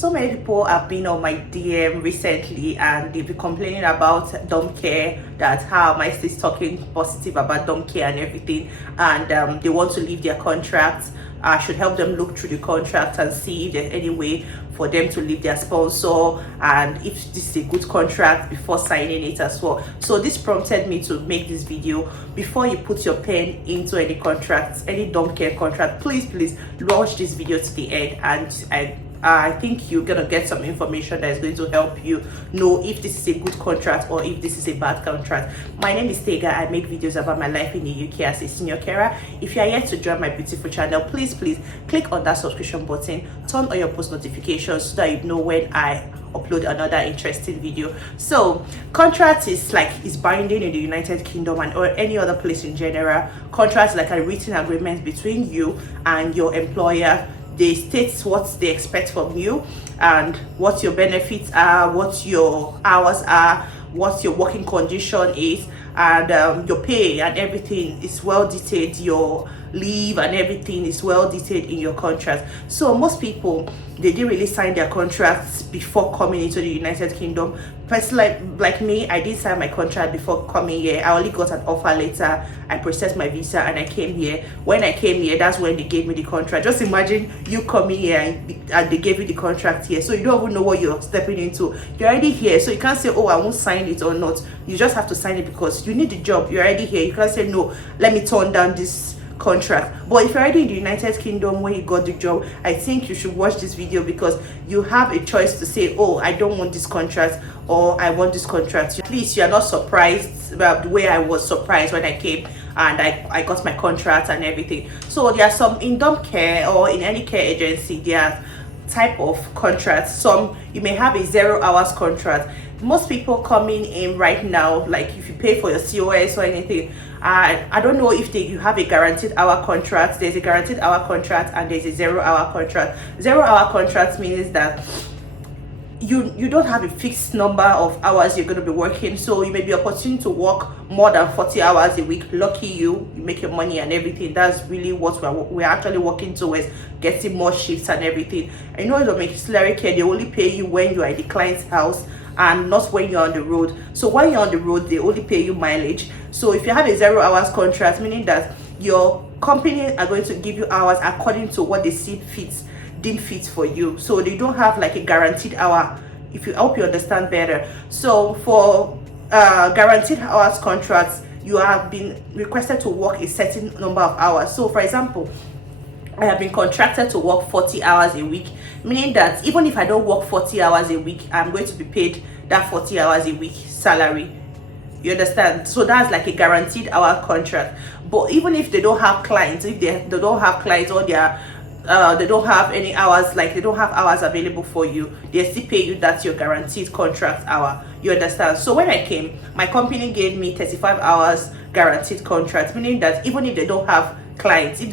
So many people have been on my DM recently and they've been complaining about dom care, that how am I still talking positive about dom care and everything, and they want to leave their contracts. I should help them look through the contract and see if there's any way for them to leave their sponsor and if this is a good contract before signing it as well. So this prompted me to make this video. Before you put your pen into any contracts, any dom care contract, please watch this video to the end, and I think you're gonna get some information that is going to help you know if this is a good contract or if this is a bad contract. My name is Tega. I make videos about my life in the UK as a senior carer. If you are yet to join my beautiful channel, please click on that subscription button, turn on your post notifications so that you know when I upload another interesting video. So contract is binding in the United Kingdom and or any other place in general. Contract is like a written agreement between you and your employer. They state what they expect from you and what your benefits are, what your hours are, what your working condition is, and your pay and everything is well detailed. Your leave and everything is well detailed in your contract. So most people, they didn't really sign their contracts before coming into the United Kingdom. Personally, like me, I didn't sign my contract before coming here. I only got an offer letter. I processed my visa and I came here. When I came here, that's when they gave me the contract. Just imagine you coming here and they gave you the contract here, so you don't even know what you're stepping into. You're already here, so you can't say, oh, I won't sign it or not. You just have to sign it because you need the job. You're already here. You can't say, no, let me turn down this contract. But if you're already in the United Kingdom when you got the job, I think you should watch this video because you have a choice to say, oh, I don't want this contract or I want this contract. At least you are not surprised about the way I was surprised when I came and I got my contract and everything. So there are some in dom care or in any care agency, there are type of contracts. Some you may have a 0 hours contract. Most people coming in right now, like if you pay for your COS or anything, I don't know if you have a guaranteed hour contract. There's a guaranteed hour contract and there's a 0 hour contract. 0 hour contract means that you don't have a fixed number of hours you're going to be working, so you may be opportunity to work more than 40 hours a week. Lucky you make your money and everything. That's really what we're actually working towards, getting more shifts and everything. I know in domiciliary care they only pay you when you are at the client's house and not when you're on the road. So when you're on the road, they only pay you mileage. So if you have a 0 hours contract, meaning that your company are going to give you hours according to what they see deem fit for you. So they don't have like a guaranteed hour. If you hope you understand better. So for guaranteed hours contracts, you have been requested to work a certain number of hours. So for example, I have been contracted to work 40 hours a week, meaning that even if I don't work 40 hours a week, I'm going to be paid that 40 hours a week salary. You understand? So that's like a guaranteed hour contract. But even if they don't have clients, if they don't have clients or they don't have any hours, like they don't have hours available for you, they still pay you. That's your guaranteed contract hour. You understand? So when I came, my company gave me 35 hours guaranteed contract, meaning that even if they don't have clients, the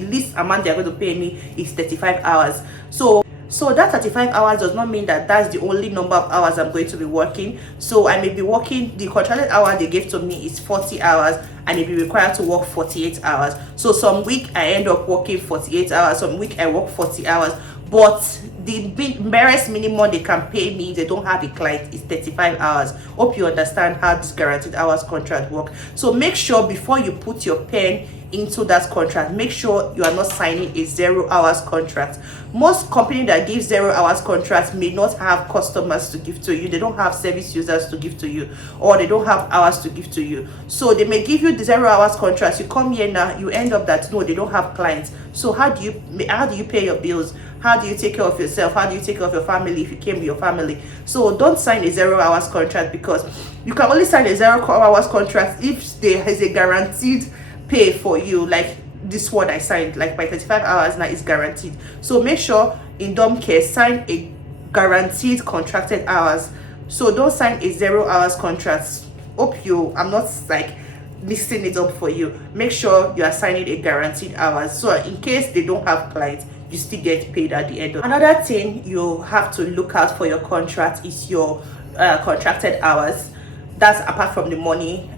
least amount they're going to pay me is 35 hours. So that 35 hours does not mean that that's the only number of hours I'm going to be working. So I may be working, the contracted hour they gave to me is 40 hours and I may be required to work 48 hours. So some week I end up working 48 hours, some week I work 40 hours. But the barest minimum they can pay me if they don't have a client is 35 hours. Hope you understand how this guaranteed hours contract works. So make sure before you put your pen into that contract, make sure you are not signing a 0 hours contract. Most companies that give 0 hours contracts may not have customers to give to you. They don't have service users to give to you, or they don't have hours to give to you. So they may give you the 0 hours contracts. You come here now, you end up that no, they don't have clients. So how do you pay your bills? How do you take care of yourself? How do you take care of your family if you came with your family? So don't sign a 0 hours contract, because you can only sign a 0 hours contract if there is a guaranteed pay for you, like this one I signed, like my 35 hours now is guaranteed. So make sure in dom care sign a guaranteed contracted hours. So don't sign a 0 hours contract. I'm not like mixing it up for you. Make sure you are signing a guaranteed hours, so in case they don't have clients, you still get paid at the end of. Another thing you have to look out for your contract is your contracted hours. That's apart from the money,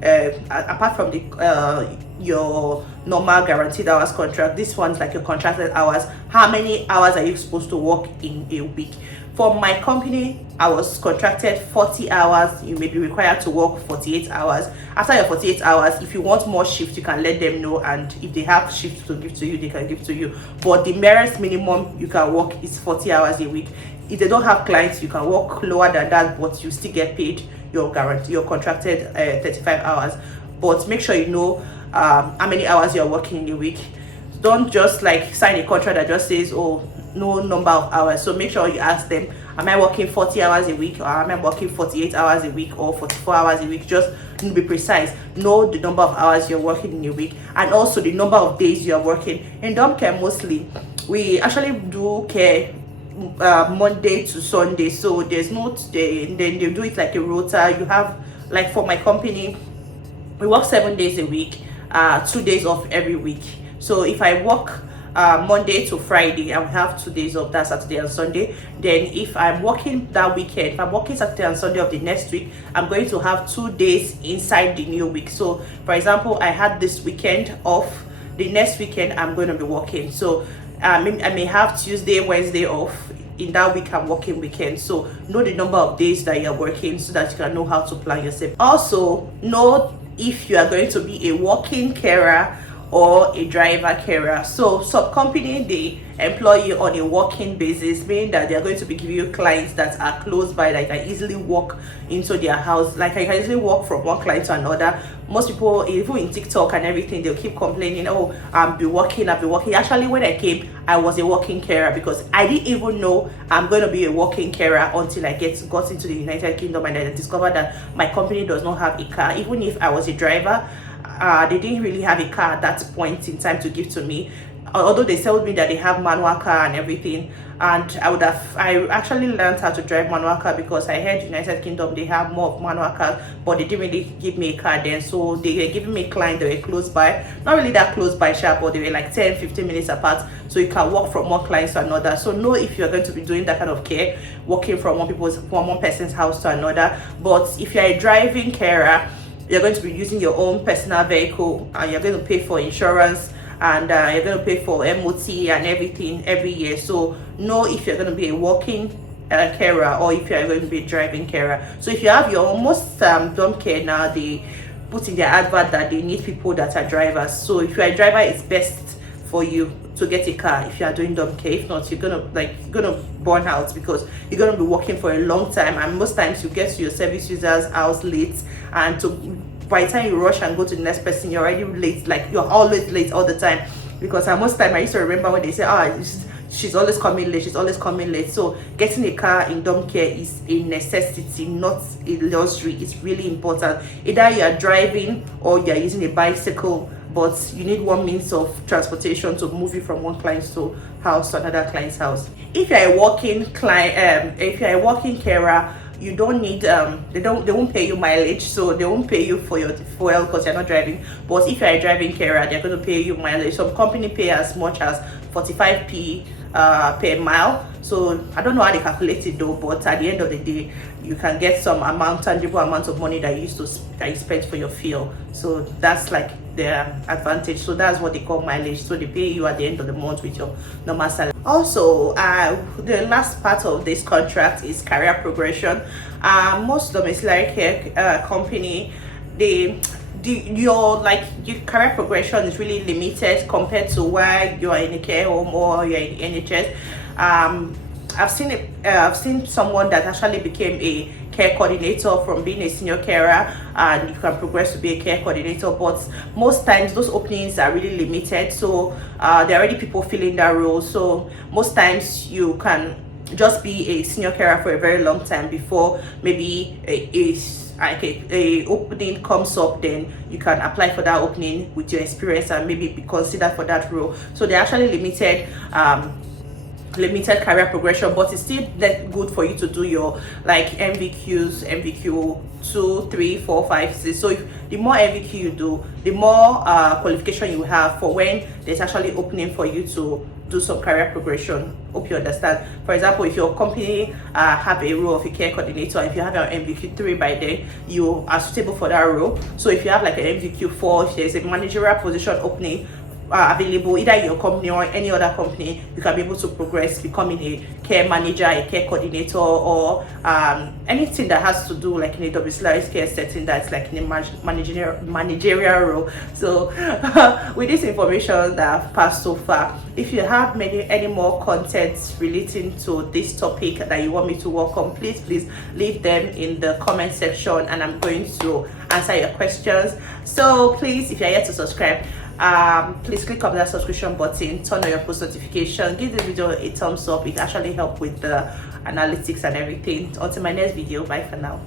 apart from the your normal guaranteed hours contract. This one's like your contracted hours. How many hours are you supposed to work in a week? For my company, I was contracted 40 hours. You may be required to work 48 hours. After your 48 hours, if you want more shifts, you can let them know, and if they have shifts to give to you, they can give to you. But the merest minimum you can work is 40 hours a week. If they don't have clients, you can work lower than that, but you still get paid your guarantee, your contracted 35 hours. But make sure you know how many hours you're working in a week. Don't just like sign a contract that just says, oh, no number of hours. So make sure you ask them, am I working 40 hours a week, or am I working 48 hours a week, or 44 hours a week? Just be precise. Know the number of hours you're working in a week, and also the number of days you're working. In dom care, mostly we actually do care Monday to Sunday, so there's not then they do it like a rota. You have, like for my company, we work 7 days a week, 2 days off every week. So if I work Monday to Friday, I will have 2 days off, that Saturday and Sunday. Then if I'm working that weekend, if I'm working Saturday and Sunday of the next week, I'm going to have 2 days inside the new week. So for example, I had this weekend off, the next weekend I'm going to be working. So I may have Tuesday, Wednesday off. In that week I'm working weekend. So know the number of days that you're working, so that you can know how to plan yourself. Also know if you are going to be a walking carer or a driver carer. So some company, they employ you on a walking basis, meaning that they are going to be giving you clients that are close by, like I easily walk into their house. Like I can easily walk from one client to another. Most people, even in TikTok and everything, they'll keep complaining, oh, I've been working. Actually, when I came, I was a walking carer, because I didn't even know I'm going to be a walking carer until I got into the United Kingdom, and I discovered that my company does not have a car. Even if I was a driver, they didn't really have a car at that point in time to give to me, although they told me that they have manual car and everything. And I actually learned how to drive manual car, because I heard United Kingdom, they have more of manual cars, but they didn't really give me a car then. So they were giving me a client, they were close by, not really that close by sharp, but they were like 10-15 minutes apart, so you can walk from one client to another. So know if you're going to be doing that kind of care, walking from one person's house to another. But if you're a driving carer, you're going to be using your own personal vehicle, and you're going to pay for insurance, and you're going to pay for MOT and everything every year. So know if you're going to be a walking carer, or if you're going to be a driving carer. So if you have your own, most dom care now, they put in their advert that they need people that are drivers. So if you're a driver, it's best for you to get a car if you are doing dom care. If not, you're gonna burn out, because you're gonna be working for a long time, and most times you get to your service user's house late, and by the time you rush and go to the next person, you're already late. Like you're always late all the time, because most time I used to remember when they say, she's always coming late. So getting a car in dom care is a necessity, not a luxury. It's really important. Either you are driving or you are using a bicycle, but you need one means of transportation to move you from one client's to another client's house. If you're a walking client, if you're a walking carer, you don't need they won't pay you mileage, so they won't pay you for your fuel because you're not driving. But if you're a driving carer, they're going to pay you mileage. Some company pay as much as 45p per mile. So I don't know how they calculate it though, but at the end of the day, you can get some tangible amount of money that you spent for your fuel. So that's like their advantage. So that's what they call mileage. So they pay you at the end of the month with your normal salary. Also, the last part of this contract is career progression. Most domiciliary care company, your career progression is really limited compared to where you are in a care home or you're in the NHS. I've seen someone that actually became a care coordinator from being a senior carer, and you can progress to be a care coordinator, but most times those openings are really limited. So there are already people filling that role. So most times you can just be a senior carer for a very long time before maybe a opening comes up, then you can apply for that opening with your experience and maybe be considered for that role. So they're actually limited career progression, but it's still that good for you to do your MVQ 2, 3, 4, 5, 6. So the more MVQ you do, the more qualification you have for when there's actually opening for you to do some career progression. Hope you understand. For example, if your company have a role of a care coordinator, if you have an MVQ3 by then, you are suitable for that role. So if you have like an MVQ4, if there's a managerial position opening available either in your company or any other company, you can be able to progress becoming a care manager, a care coordinator, or anything that has to do like in a domiciliary care setting that's like in a managerial role. So with this information that I've passed so far, if you have any more content relating to this topic that you want me to work on, please leave them in the comment section and I'm going to answer your questions. So please, if you're yet to subscribe, please click on that subscription button, turn on your post notification, give this video a thumbs up. It actually helps with the analytics and everything. Until my next video, bye for now.